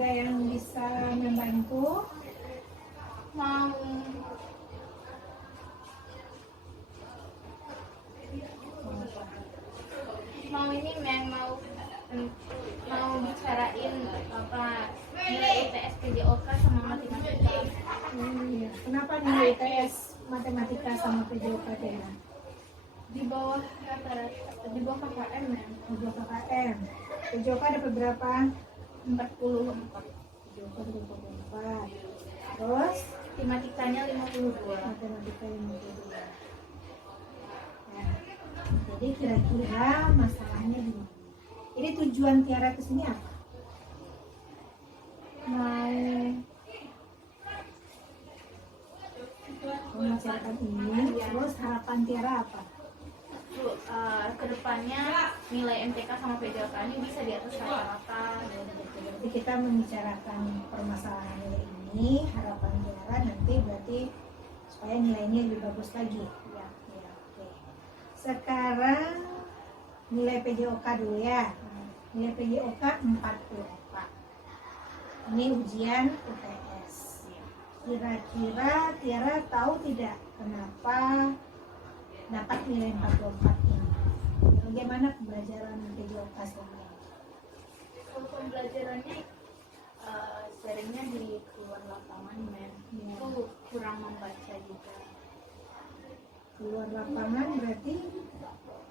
Ada yang bisa membantu? Mau ini mau bicarain apa nilai UTS PJOK sama matematika. Iya. Kenapa nilai ITS matematika sama PJOK ya? Di bawah rata-rata, di bawah KKM ya. Di bawah KKM. PJOK ada beberapa? 44. PJOK ada 44. Terus Matematikanya 52. matematika 52. Ya. Jadi kira-kira masalahnya gimana? Ini tujuan Tiara kesini apa? Mau membicarakan ini, terus harapan Tiara apa? Kedepannya nilai MTK sama PJOK ini bisa di atas rata-rata. Jadi kita membicarakan permasalahan nilai ini, harapan Tiara nanti berarti supaya nilainya lebih bagus lagi. Ya, oke. Sekarang nilai PJOK dulu ya. Nilai PJOK 44. Ini ujian UTS. Kira-kira Tiara tahu tidak kenapa dapat nilai 44 ini? Bagaimana pembelajaran PJOK selama ini? Pembelajarannya seringnya di keluar lapangan men. Ya. Itu kurang membaca juga. Keluar lapangan berarti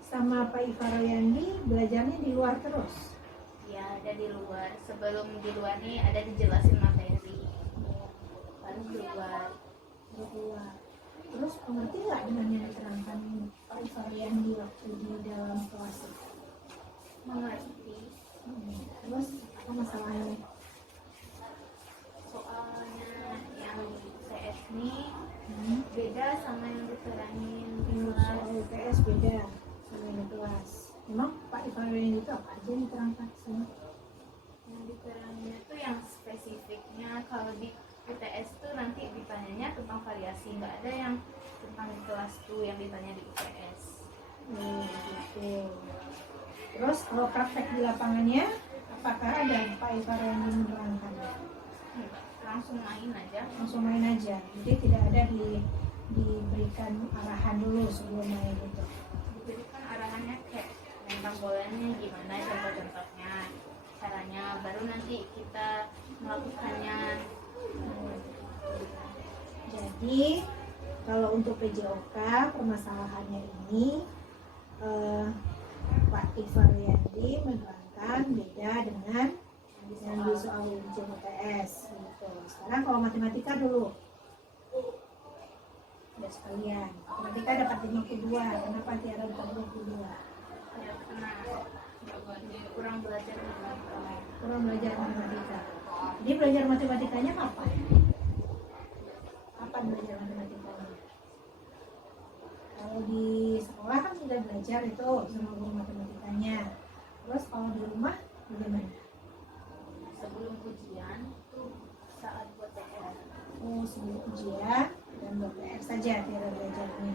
sama Pak Ifaroyandi belajarnya di luar terus? Ya ada di luar. Sebelum di luar nih ada dijelasin materi. Baru keluar. Terus mengerti nggak dengan yang diterangkan Pak Ifaroyandi waktu di dalam kelas itu? Mengerti. Terus apa masalahnya? Soalnya yang CS ini beda sama yang diterangin di Soal kelas. UTS beda sama yang di kelas. Emang Pak Ifaroyandi itu apa aja yang diterangkan sih? Yang diterangin itu yang spesifiknya. Kalau di UTS tuh nanti ditanyanya tentang variasi, nggak ada yang tentang di kelas tuh yang ditanya di UTS. Gitu. Terus kalau praktek di lapangannya, apakah ada Pak Ifaroyandi menerangkan? Langsung main aja. Langsung main aja, jadi tidak ada diberikan arahan dulu sebelum main itu. Jadi kan arahannya kayak tentang bolanya gimana, contoh-contohnya, caranya, baru nanti kita melakukannya. Jadi kalau untuk PJOK permasalahannya ini Pak Ifaroyandi menerangkan beda dengan yang di soal ujian UTS gitu. Sekarang kalau matematika dulu ya sekalian, matematika dapat 52. Kenapa Tiara dapat 22? Ya karena kurang belajar matematika. Kurang belajar matematika. Jadi belajar matematikanya kapan? Kapan belajar matematikanya? Kalau di sekolah kan sudah belajar itu sama guru matematikanya. Terus kalau di rumah bagaimana? Sebelum ujian itu saat buat PR. Oh, sebelum ujian dan buat PR saja Tiara belajarnya.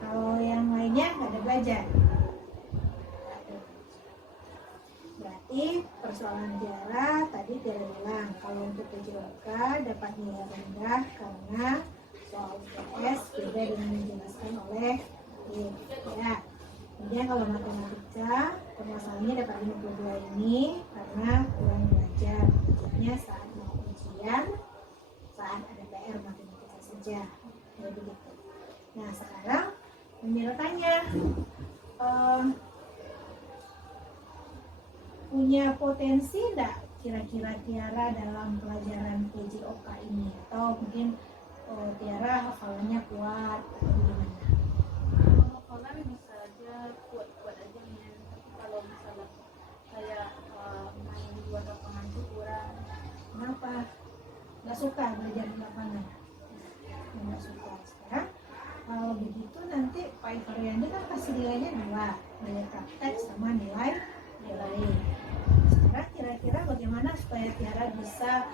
Kalau yang lainnya nggak ada belajar. Berarti persoalan Tiara tadi Tiara bilang kalau untuk PJOK dapat nilai rendah karena soal UTS beda dengan yang dijelaskan oleh ya. Kemudian kalau matematika permasalahannya dapat 52 ini karena kurang belajar, belajarnya saat mau ujian, saat ada PR matematika saja, ya begitu. Nah sekarang menjelaskannya punya potensi enggak kira-kira Tiara dalam pelajaran PJOK ini, atau mungkin Tiara hafalannya kuat atau gimana? Hafalan bisa aja, kuat-kuat aja men. Tapi kalau misalnya kayak main di luar lapangan tuh kurang. Kenapa? Nggak suka belajar di lapangan? Nggak suka. Sekarang kalau begitu nanti Pak Ifaroyandi kan kasih nilainya 2, nilai praktek sama nilai teori. Sekarang kira-kira bagaimana supaya Tiara bisa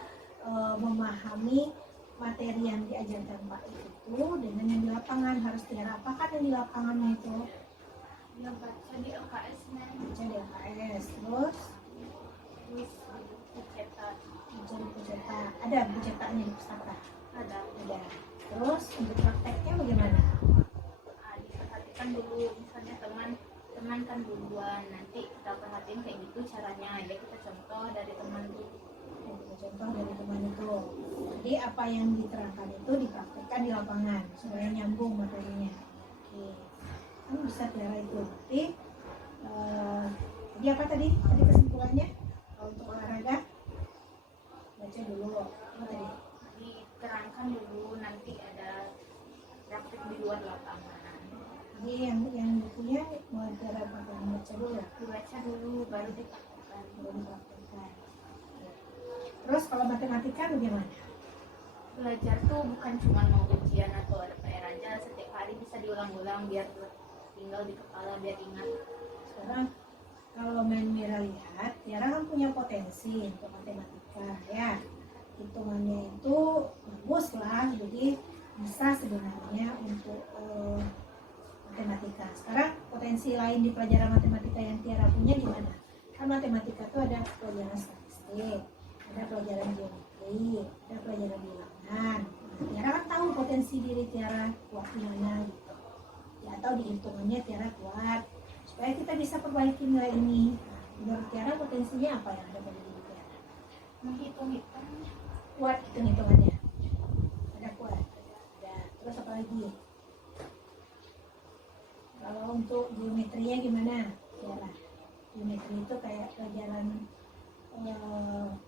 memahami materi yang diajarkan Pak itu dengan yang di lapangan? Harus Tiara apakan yang di lapangan itu? Ya baca di LKS men. Baca di LKS, terus Terus dicetak baca buku cetak. Ada buku cetaknya di pustaka? Ada. Ada. Terus untuk prakteknya bagaimana? Diperhatikan dulu, misalnya teman kan duluan, nanti kita perhatiin kayak gitu caranya, ya kita contoh dari teman dulu. Kita contoh dari teman itu. Jadi apa yang diterangkan itu dipraktekkan di lapangan supaya nyambung materinya. Oke. Kan bisa Tiara ikuti. Jadi apa tadi? Tadi kesimpulannya kalau untuk olahraga baca dulu. Apa tadi? Diterangkan dulu, nanti ada praktek di luar lapangan. Jadi yang bukunya mau Tiara pakai baca dulu. Dibaca dulu baru dipraktekkan. Baru dipraktekkan. Terus kalau matematika bagaimana? Belajar tuh bukan cuma mau ujian atau ada PR aja, setiap hari bisa diulang-ulang biar tinggal di kepala, biar ingat. Sekarang kalau main Mira lihat, Tiara kan punya potensi untuk matematika ya. Hitungannya itu bagus lah, jadi bisa sebenarnya untuk matematika. Sekarang potensi lain di pelajaran matematika yang Tiara punya gimana? Kan matematika itu ada pelajaran statistik, ada pelajaran geometri, ada pelajaran bilangan. Nah, Tiara kan tahu potensi diri Tiara kuat di mana gitu. Ya, atau di hitungannya Tiara kuat. Supaya kita bisa perbaiki nilai ini. Nah, menurut Tiara potensinya apa yang ada pada diri Tiara? Menghitung-hitung. Kuat hitung-hitungannya. Ada kuat. Ada. Terus apa lagi? Kalau untuk geometrinya gimana Tiara? Geometri itu kayak pelajaran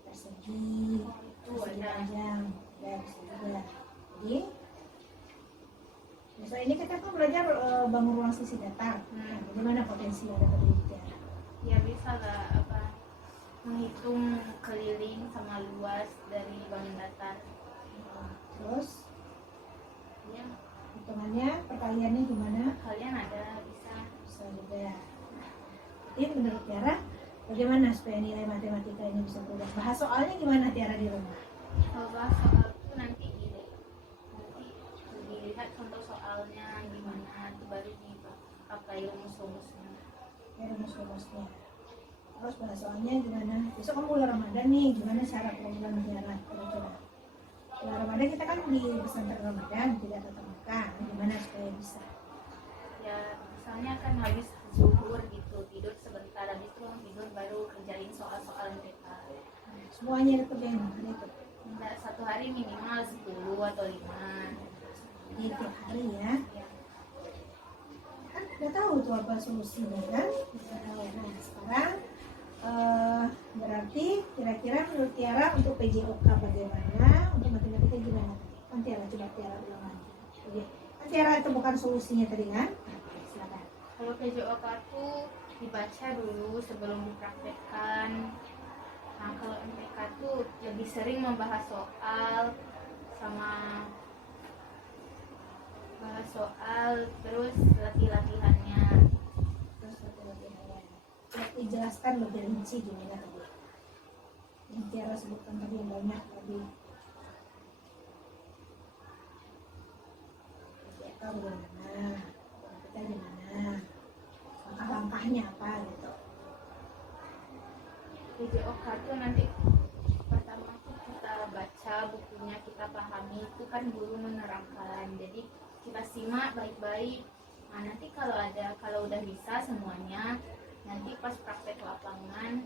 persegi, persegi panjang, ya bisa juga. Jadi misalnya ini kita kan belajar bangun ruang sisi datar. Nah, bagaimana potensi yang ada pada diri Tiara? Ya bisa lah menghitung keliling sama luas dari bangun datar. Terus Ya, hitungannya, perkaliannya gimana? kalian ada bisa. Juga. Jadi menurut Tiara, bagaimana supaya nilai matematika ini bisa berubah? Bahas soalnya gimana Tiara di rumah? Kalau bahas soal itu nanti dilihat contoh soalnya gimana, itu baru dipakai rumus-rumusnya. Ya, rumus-rumusnya. Terus bahas soalnya gimana? Besok kan bulan Ramadan nih, gimana cara program Tiara kira-kira? Bulan Ramadan kita kan di pesantren Ramadan, tidak tatap muka. Gimana supaya bisa? Ya misalnya kan habis zuhur gitu, tidur sebentar, habis itu tidur baru kerjain soal-soal mereka. Semuanya dikerjain itu. Enggak, satu hari minimal 10 atau 5. Jadi tiap hari ya. Ya. Kan udah tahu tuh apa solusinya kan? Udah tahu. Nah sekarang berarti kira-kira menurut Tiara untuk PJOK bagaimana? Untuk matematika gimana? Kan Tiara coba Tiara ulang lagi. Oke. Kan Tiara itu bukan solusinya tadi kan? Silakan. Kalau PJOK tuh dibaca dulu sebelum dipraktekkan. Nah kalau MTK tuh lebih sering membahas soal sama bahas soal, terus latihannya. Terus latihannya. Dijelaskan lebih rinci gimana tadi? Yang Tiara sebutkan tadi yang banyak tadi. PJOK bagaimana? Kita gimana? Langkah-langkahnya apa gitu? PJOK tuh nanti pertama tuh kita baca bukunya, kita pahami, itu kan guru menerangkan, jadi kita simak baik-baik. Nah nanti kalau udah bisa semuanya, nanti pas praktek lapangan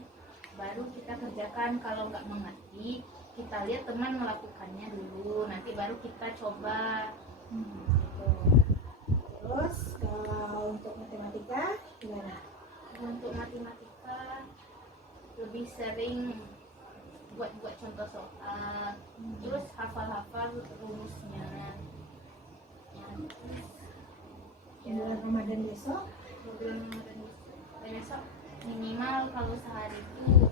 baru kita kerjakan. Kalau nggak mengerti, kita lihat teman melakukannya dulu, nanti baru kita coba. Gitu. Terus kalau untuk matematika gimana? Untuk matematika lebih sering buat contoh soal, terus hafal-hafal rumusnya. Bulan Ramadan besok Bulan besok minimal kalau sehari itu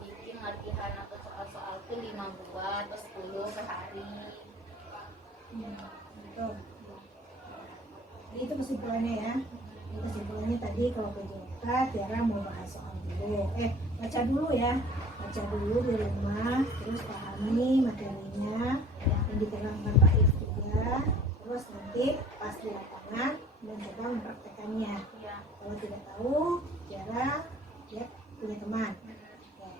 bikin latihan atau soal-soal itu 5 buah atau 10 per hari. gitu. Jadi itu kesimpulannya ya. Jadi kesimpulannya tadi kalau PJOK Tiara mau bahas soal dulu. Baca dulu ya. Baca dulu di rumah, terus pahami materinya yang diterangkan Pak If juga. Terus nanti pas di lapangan mencoba mempraktekannya. Ya. Kalau tidak tahu, Tiara dia punya teman. Oke.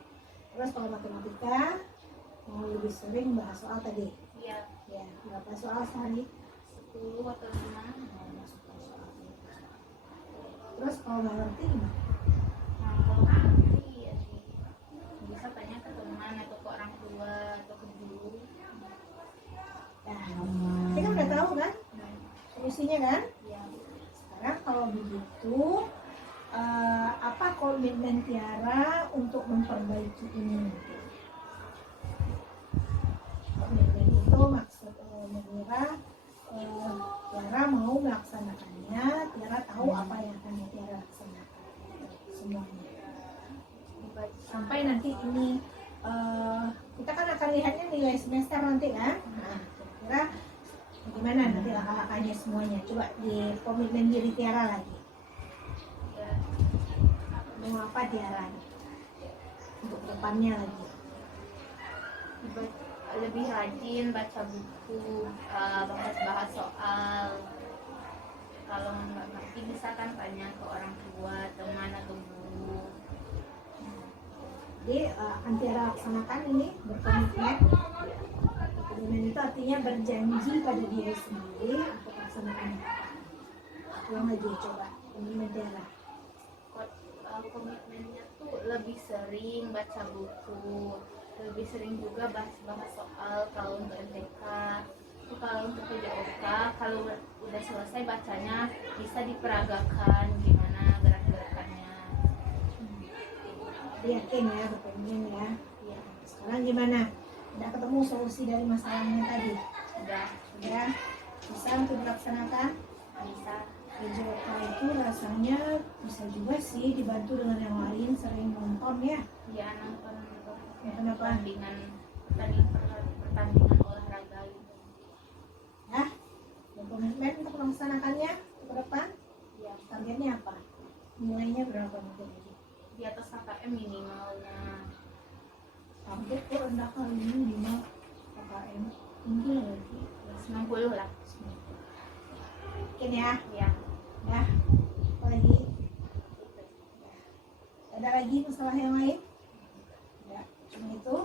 Terus kalau matematika mau lebih sering bahas soal tadi. Iya, Ya, berapa soal sehari? 10 atau 5. Mau masuk ke soal. Terus kalau nggak ngerti gimana? Nah, kalau nanti ya bisa tanya ke teman atau ke orang tua atau ke guru. Nah, kita kan udah tahu kan solusinya kan? Ya, Sekarang kalau begitu, apa komitmen Tiara untuk memperbaiki ini? Komitmen itu maksud Mira, Tiara mau melaksanakannya. Tiara tahu apa yang akan Tiara laksanakan semuanya. dibaca. Sampai nanti ini kita kan akan lihatnya nilai semester nanti kan. Nah, kira-kira bagaimana nanti langkah-langkahnya semuanya. Coba di komitmen diri Tiara lagi. Ya, Mau apa Tiara untuk depannya lagi? lebih rajin baca buku, bahas-bahas soal. Kalau nggak ngerti bisa kan tanya ke orang tua, teman atau guru. Jadi Tiara laksanakan ini berkomitmen. Komitmen itu artinya berjanji pada diri sendiri untuk laksanakan. Ulang lagi coba komitmen Tiara. Komitmennya tuh lebih sering baca buku, lebih sering juga bahas-bahas soal. Kalau untuk MTK itu, kalau untuk PJOK, kalau udah selesai bacanya bisa diperagakan gimana gerak-gerakannya. Yakin ya berkomitmen ya. Ya, Sekarang gimana? Udah ketemu solusi dari masalahnya tadi? udah Ya, bisa untuk dilaksanakan. bisa. PJOK itu rasanya bisa juga sih dibantu dengan yang lain, sering nonton ya. Ya, nonton Nonton apa? pertandingan olahraga gitu. Ya, berkomitmen untuk melaksanakannya ke depan. Ya, Targetnya apa? Nilainya berapa mungkin lagi? di atas KKM minimalnya. Target kok rendah kali ini 5 KKM, tinggi lagi. 90 lah. Mungkin ya. Ya, Ya, apa lagi? Ada lagi masalah yang lain? Ya, cuma itu.